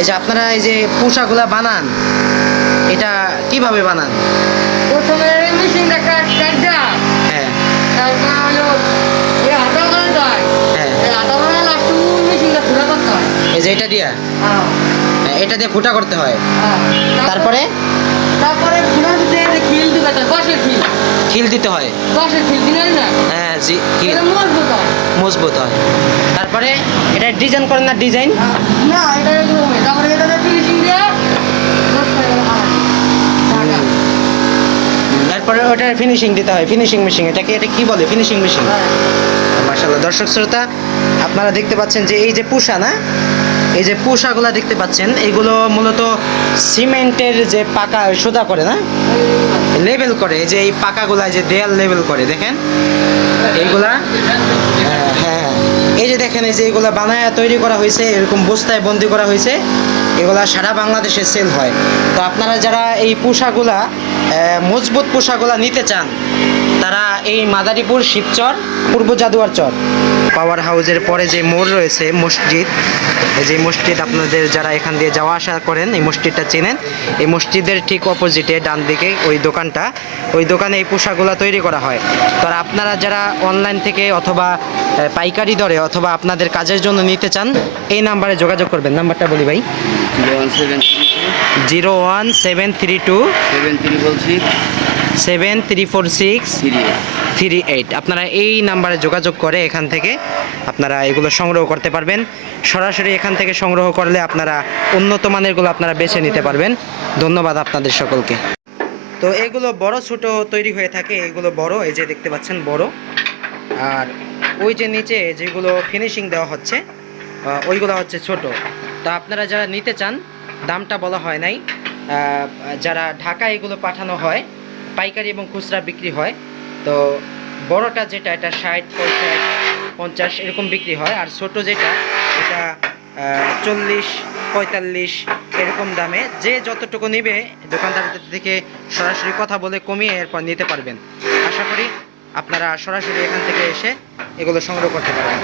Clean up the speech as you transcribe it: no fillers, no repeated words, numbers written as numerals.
এই যে আপনারা এই যে পোশাকগুলা বানান, এটা কিভাবে বানান? প্রথমে মেশিনটা কাটটা, হ্যাঁ তারপর হলো এই আটা বানানো যায়। হ্যাঁ, এই আটা বানানো লাস্ট মেশিনটা ঘুরা করতে হয়। এই যে এটা দিয়া, হ্যাঁ এটা দিয়ে ফুটা করতে হয়। হ্যাঁ। তারপরে তারপরে ঘুরা দিতে খিল দিতে হয়, বাঁশের খিল। খিল দিতে হয়। বাঁশের খিল দিলেন না, হ্যাঁ জি, খিল এটা মজবুত হয়। মজবুত হয়। তারপরে এটা ডিজাইন করেন না, ডিজাইন? না এটা এরকম হয়। তারপরে এটাতে ফিনিশিং দিয়ে তারপরে ওটা ফিনিশিং দিতে হয়, ফিনিশিং মেশিন। এটা কি বলে, ফিনিশিং মেশিন? মাশাআল্লাহ। দর্শক শ্রোতা, আপনারা দেখতে পাচ্ছেন যে এই যে পুষা না, এই যে পুষাগুলা দেখতে পাচ্ছেন, এইগুলো মূলত সিমেন্টের যে পাকা সোদা করে না, লেবেল করে। এই যে এই পাকাগুলা যে দেয়াল লেবেল করে, দেখেন এইগুলা। হ্যাঁ, এই যে দেখেন, এই যে এগুলা বানায় তৈরি করা হয়েছে, এরকম বস্তায় বন্দি করা হয়েছে, এগুলা সারা বাংলাদেশে সেল হয়। তো আপনারা যারা এই পোশাকগুলা মজবুত পোশাকগুলা নিতে চান, তারা এই মাদারীপুর শিবচর পূর্ব জাদুয়ার চর পাওয়ার হাউসের পরে যে মোড় রয়েছে, মসজিদ, এই যে মসজিদ, আপনাদের যারা এখান দিয়ে যাওয়া আসা করেন এই মসজিদটা চেনেন। এই মসজিদের ঠিক অপোজিটে ডান দিকে ওই দোকানটা, ওই দোকানে এই পোশাকগুলো তৈরি করা হয়। তো আপনারা যারা অনলাইন থেকে অথবা পাইকারি দরে অথবা আপনাদের কাজের জন্য নিতে চান, এই নাম্বারে যোগাযোগ করবেন। নাম্বারটা বলি ভাই, 01732 7346 আপনারা এই নাম্বারে যোগাযোগ করে এখান থেকে আপনারা এগুলো সংগ্রহ করতে পারবেন। সরাসরি এখান থেকে সংগ্রহ করলে আপনারা উন্নত মানেরগুলো আপনারা বেছে নিতে পারবেন। ধন্যবাদ আপনাদের সকলকে। তো এগুলো বড় ছোট তৈরি হয়ে থাকে, এগুলো বড়, এই যে দেখতে পাচ্ছেন বড়, আর ওই যে নিচে যেগুলো ফিনিশিং দেওয়া হচ্ছে ওইগুলো হচ্ছে ছোট। তো আপনারা যারা নিতে চান, দামটা বলা হয় নাই, যারা ঢাকা এগুলো পাঠানো হয়, পাইকারি এবং খুচরা বিক্রি হয়। তো বড়টা যেটা, এটা 60, 65, 50 এরকম বিক্রি হয়, আর ছোট যেটা এটা 40, 45 এরকম দামে। যে যতটুকু নেবে দোকানদার থেকে সরাসরি কথা বলে কমিয়ে এরপর নিতে পারবেন। আশা করি আপনারা সরাসরি এখান থেকে এসে এগুলো সংগ্রহ করতে পারবেন।